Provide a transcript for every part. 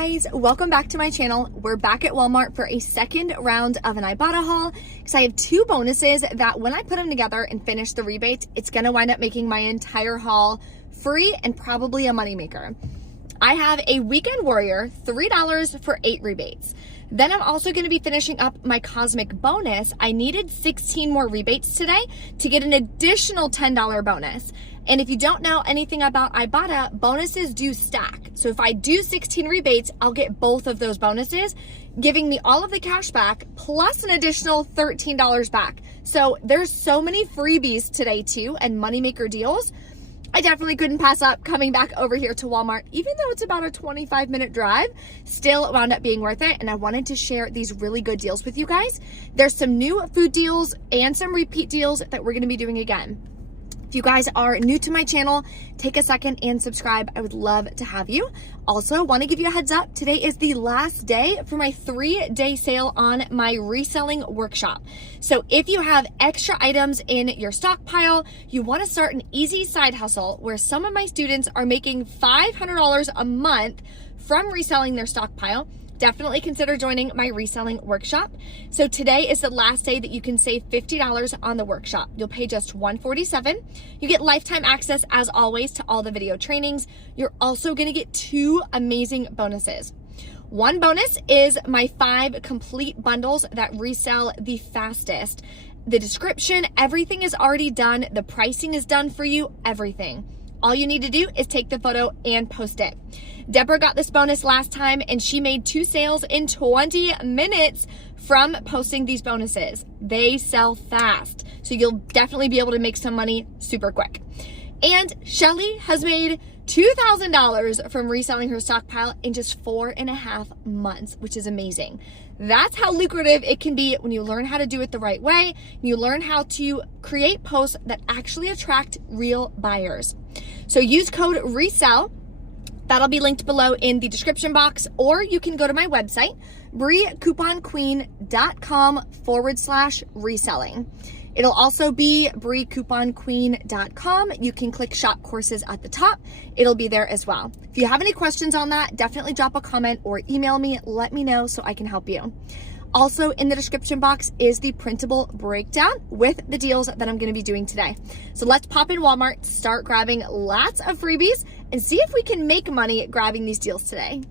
guys, welcome back to my channel. We're back at Walmart for a second round of an Ibotta haul because I have two bonuses that when I put them together and finish the rebate, it's gonna wind up making my entire haul free and probably a moneymaker. I have a Weekend Warrior, $3 for 8 rebates. Then I'm also gonna be finishing up my Cosmic bonus. I needed 16 more rebates today to get an additional $10 bonus. And if you don't know anything about Ibotta, bonuses do stack. So if I do 16 rebates, I'll get both of those bonuses, giving me all of the cash back plus an additional $13 back. So there's so many freebies today too and moneymaker deals. I definitely couldn't pass up coming back over here to Walmart, even though it's about a 25-minute drive, still wound up being worth it. And I wanted to share these really good deals with you guys. There's some new food deals and some repeat deals that we're gonna be doing again. If you guys are new to my channel, take a second and subscribe. I would love to have you. Also, want to give you a heads up. Today is the last day for my 3-day sale on my reselling workshop. So if you have extra items in your stockpile, you want to start an easy side hustle where some of my students are making $500 a month from reselling their stockpile, definitely consider joining my reselling workshop. So today is the last day that you can save $50 on the workshop. You'll pay just $147. You get lifetime access as always to all the video trainings. You're also gonna get 2 amazing bonuses. One bonus is my 5 complete bundles that resell the fastest. The description, everything is already done. The pricing is done for you, everything. All you need to do is take the photo and post it. Deborah got this bonus last time and she made 2 sales in 20 minutes from posting these bonuses. They sell fast, so you'll definitely be able to make some money super quick. And Shelly has made $2,000 from reselling her stockpile in just 4.5 months, which is amazing. That's how lucrative it can be when you learn how to do it the right way. You learn how to create posts that actually attract real buyers. So use code RESELL. That'll be linked below in the description box, or you can go to my website, briecouponqueen.com/reselling. It'll also be briecouponqueen.com. You can click shop courses at the top. It'll be there as well. If you have any questions on that, definitely drop a comment or email me. Let me know so I can help you. Also in the description box is the printable breakdown with the deals that I'm gonna be doing today. So let's pop in Walmart, start grabbing lots of freebies and see if we can make money grabbing these deals today.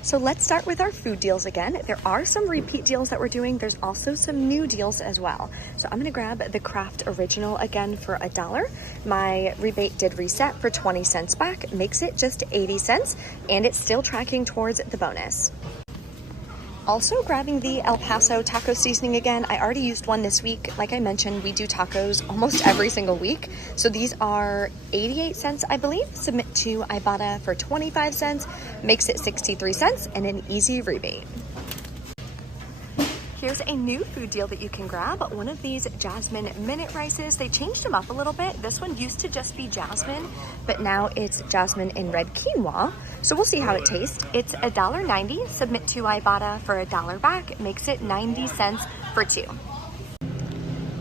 So let's start with our food deals again. There are some repeat deals that we're doing. There's also some new deals as well. So I'm gonna grab the Kraft Original again for $1. My rebate did reset for 20 cents back, makes it just 80 cents, and it's still tracking towards the bonus. Also grabbing the El Paso taco seasoning again. I already used one this week. Like I mentioned, we do tacos almost every single week. So these are 88 cents, I believe. Submit to Ibotta for 25 cents, makes it 63 cents and an easy rebate. Here's a new food deal that you can grab. One of these Jasmine Minute Rices. They changed them up a little bit. This one used to just be jasmine, but now it's jasmine and red quinoa. So we'll see how it tastes. It's $1.90. Submit to Ibotta for $1 back. Makes it 90 cents for 2.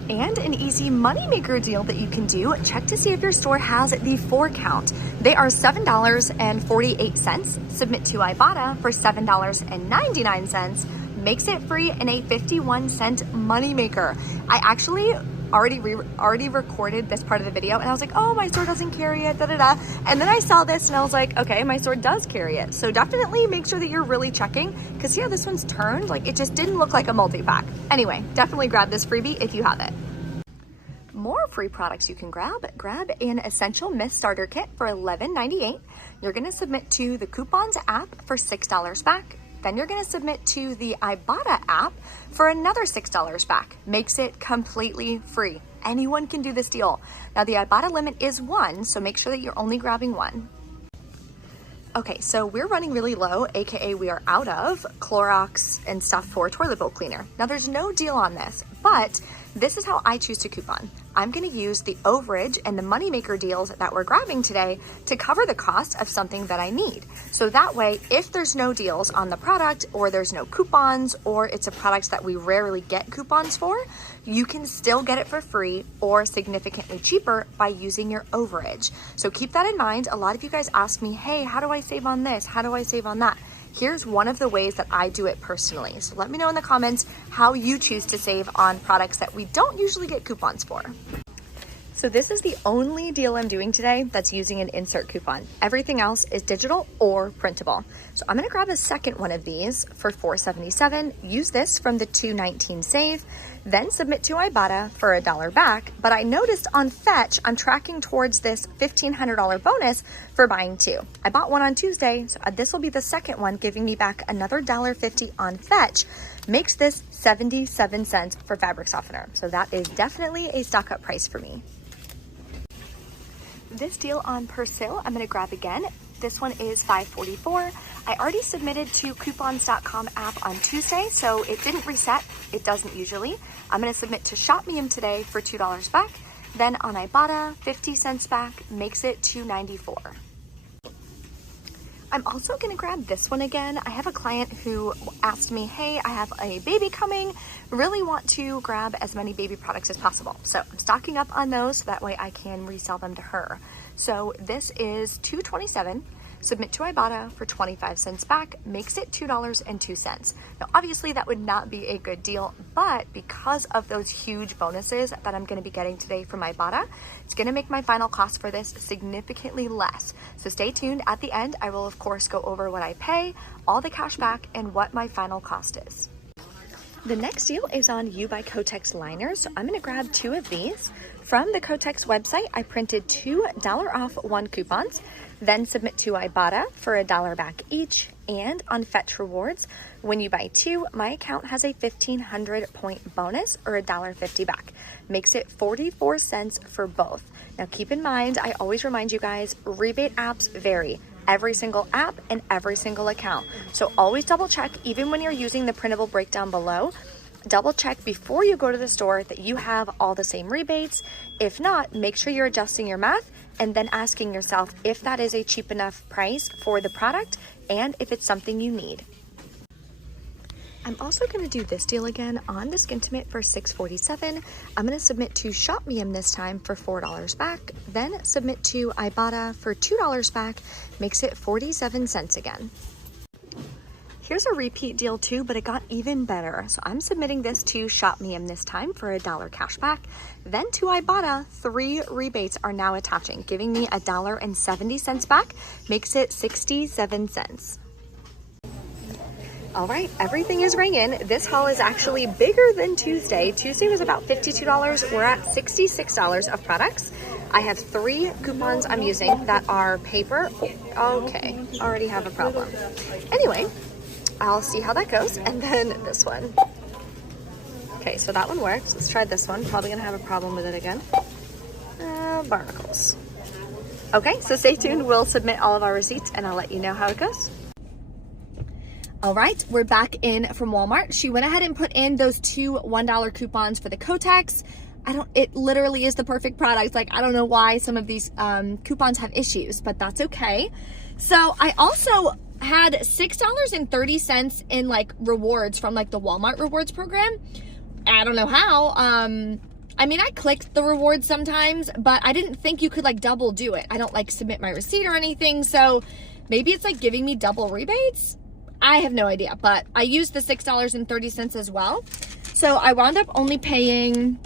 And an easy moneymaker deal that you can do. Check to see if your store has the 4 count. They are $7.48. Submit to Ibotta for $7.99. Makes it free and a 51-cent moneymaker. I actually already recorded this part of the video and I was like, oh, my store doesn't carry it, da-da-da. And then I saw this and I was like, okay, my store does carry it. So definitely make sure that you're really checking, because yeah, this one's turned, like it just didn't look like a multi-pack. Anyway, definitely grab this freebie if you have it. More free products you can grab. Grab an Essential Mist Starter Kit for $11.98. You're gonna submit to the Coupons app for $6 back. Then you're gonna submit to the Ibotta app for another $6 back. Makes it completely free. Anyone can do this deal. Now the Ibotta limit is 1, so make sure that you're only grabbing 1. Okay, so we're running really low, AKA we are out of Clorox and stuff for toilet bowl cleaner. Now there's no deal on this, but this is how I choose to coupon. I'm gonna use the overage and the moneymaker deals that we're grabbing today to cover the cost of something that I need. So that way, if there's no deals on the product, or there's no coupons, or it's a product that we rarely get coupons for, you can still get it for free or significantly cheaper by using your overage. So keep that in mind. A lot of you guys ask me, hey, how do I save on this? How do I save on that? Here's one of the ways that I do it personally. So let me know in the comments how you choose to save on products that we don't usually get coupons for. So this is the only deal I'm doing today that's using an insert coupon. Everything else is digital or printable. So I'm gonna grab a second one of these for $4.77, use this from the $2.19 save, then submit to Ibotta for $1 back. But I noticed on Fetch, I'm tracking towards this $1,500 bonus for buying two. I bought one on Tuesday, so this will be the second one, giving me back another $1.50 on Fetch. Makes this 77 cents for fabric softener. So that is definitely a stock up price for me. This deal on RESELL, I'm gonna grab again. This one is $5.44. I already submitted to coupons.com app on Tuesday, so it didn't reset. It doesn't usually. I'm gonna submit to ShopMe'em today for $2 back. Then on Ibotta, 50 cents back, makes it $2.94. I'm also gonna grab this one again. I have a client who asked me, hey, I have a baby coming, really want to grab as many baby products as possible. So I'm stocking up on those so that way I can resell them to her. So this is $2.27. Submit to Ibotta for 25 cents back, makes it $2.02. Now, obviously that would not be a good deal, but because of those huge bonuses that I'm gonna be getting today from Ibotta, it's gonna make my final cost for this significantly less. So stay tuned. At the end, I will of course go over what I pay, all the cash back, and what my final cost is. The next deal is on U by Kotex liners. So I'm gonna grab two of these. From the Kotex website, I printed $2 off one coupons, then submit to Ibotta for $1 back each. And on Fetch Rewards, when you buy two, my account has a 1,500 point bonus or $1.50 back. Makes it 44 cents for both. Now keep in mind, I always remind you guys, rebate apps vary. Every single app and every single account. So always double check, even when you're using the printable breakdown below, double check before you go to the store that you have all the same rebates. If not, make sure you're adjusting your math and then asking yourself if that is a cheap enough price for the product and if it's something you need. I'm also going to do this deal again on the Skintimate for $6.47. I'm going to submit to ShopMe'em this time for $4 back, then submit to Ibotta for $2 back, makes it 47 cents again. Here's a repeat deal too, but it got even better. So I'm submitting this to ShopMe'em this time for $1 cash back. Then to Ibotta, 3 rebates are now attaching, giving me $1.70 back, makes it 67 cents. All right, everything is ringing. This haul is actually bigger than Tuesday. Tuesday was about $52. We're at $66 of products. I have 3 coupons I'm using that are paper. Okay, already have a problem. Anyway, I'll see how that goes. And then this one. Okay, so that one works. Let's try this one. Probably gonna have a problem with it again. Barnacles. Okay, so stay tuned. We'll submit all of our receipts and I'll let you know how it goes. All right, we're back in from Walmart. She went ahead and put in those 2 $1 coupons for the Kotex. It literally is the perfect product. Like, I don't know why some of these coupons have issues, but that's okay. So I also had $6.30 in like rewards from like the Walmart rewards program. I don't know how. I mean, I clicked the rewards sometimes, but I didn't think you could like double do it. I don't like submit my receipt or anything. So maybe it's like giving me double rebates. I have no idea, but I used the $6.30 as well. So I wound up only paying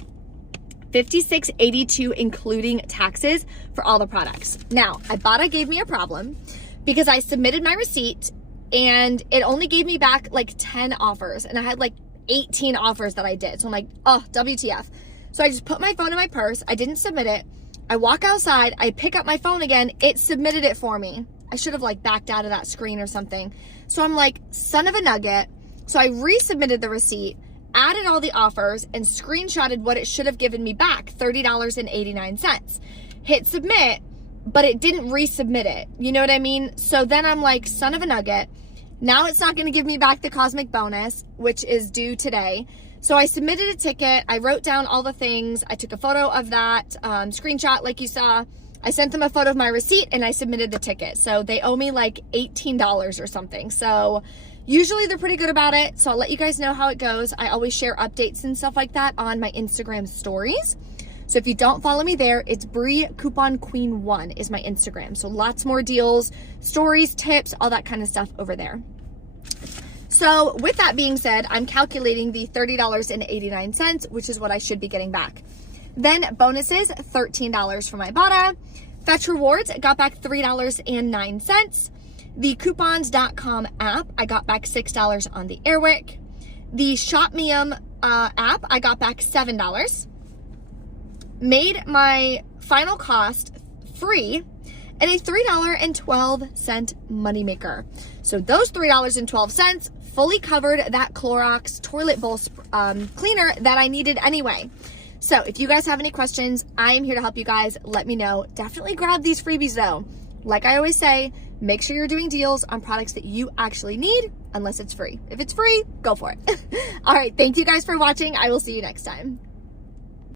$56.82 including taxes for all the products. Now, Ibotta gave me a problem because I submitted my receipt and it only gave me back like 10 offers and I had like 18 offers that I did. So I'm like, oh, WTF. So I just put my phone in my purse. I didn't submit it. I walk outside, I pick up my phone again. It submitted it for me. I should have like backed out of that screen or something. So I'm like, son of a nugget. So I resubmitted the receipt, added all the offers, and screenshotted what it should have given me back, $30.89. Hit submit, but it didn't resubmit it. You know what I mean? So then I'm like, son of a nugget. Now it's not going to give me back the cosmic bonus, which is due today. So I submitted a ticket. I wrote down all the things. I took a photo of that screenshot like you saw. I sent them a photo of my receipt and I submitted the ticket. So they owe me like $18 or something. So usually they're pretty good about it. So I'll let you guys know how it goes. I always share updates and stuff like that on my Instagram stories. So if you don't follow me there, it's Brie Coupon Queen 1 is my Instagram. So lots more deals, stories, tips, all that kind of stuff over there. So with that being said, I'm calculating the $30.89, which is what I should be getting back. Then bonuses, $13 from Ibotta. Fetch Rewards, got back $3.09. The coupons.com app, I got back $6 on the Airwick. The ShopMeum app, I got back $7. Made my final cost free and a $3.12 moneymaker. So those $3.12 fully covered that Clorox toilet bowl cleaner that I needed anyway. So if you guys have any questions, I am here to help you guys. Let me know. Definitely grab these freebies though. Like I always say, make sure you're doing deals on products that you actually need, unless it's free. If it's free, go for it. All right, thank you guys for watching. I will see you next time.